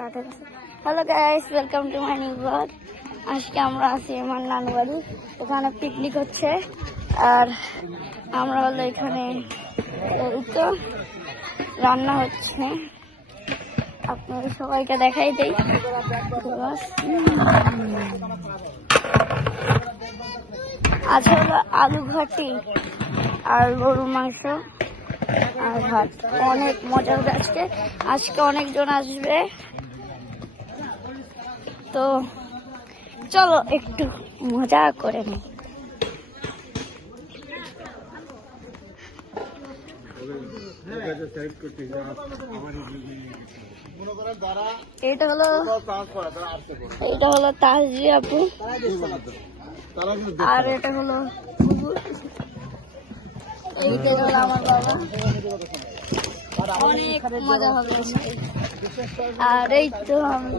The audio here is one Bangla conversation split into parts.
Hello guys, welcome to my new blog. আজকে আমরা আছি আমার নানু বাড়ি, এখানে পিকনিক হচ্ছে। আর আমরা হলো এখানে তো রান্না হচ্ছে, আপনাদের সবাইকে দেখাই দেই। আজ হলো আলু ঘাটি আর গরুর মাংস আর ভাত। অনেক মজা হবে আজকে অনেকজন আসবে, তো চলো একটু মজা করে নিই। এটা হলো তাজি আপু, আর এটা হলো এইটা হলো আমার বাবা। অনেক মজা হবে আর এই তো আমি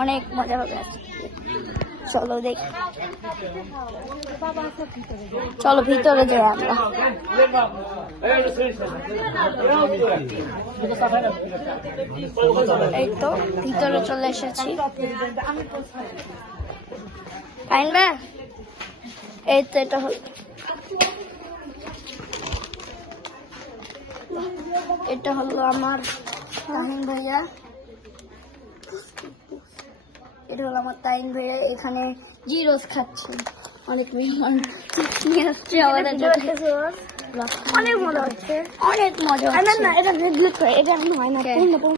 অনেক মজা হবে। চলো দেখি, চলো ভিতরে যাই আমরা। এই তো ভিতরে চলে এসেছি। আইনবা এই তো এটা হলো আমার তাহিন ভাইয়া, এটা হলো আমার তাহিন ভাইয়া। এখানে জিরোস খাচ্ছে, অনেক মেহমান নিয়ে আসছে আমাদের জন্য। অনেক মজা হচ্ছে, অনেক মজা হচ্ছে। না এটা নেগলেক্ট করে, এটা হয় না।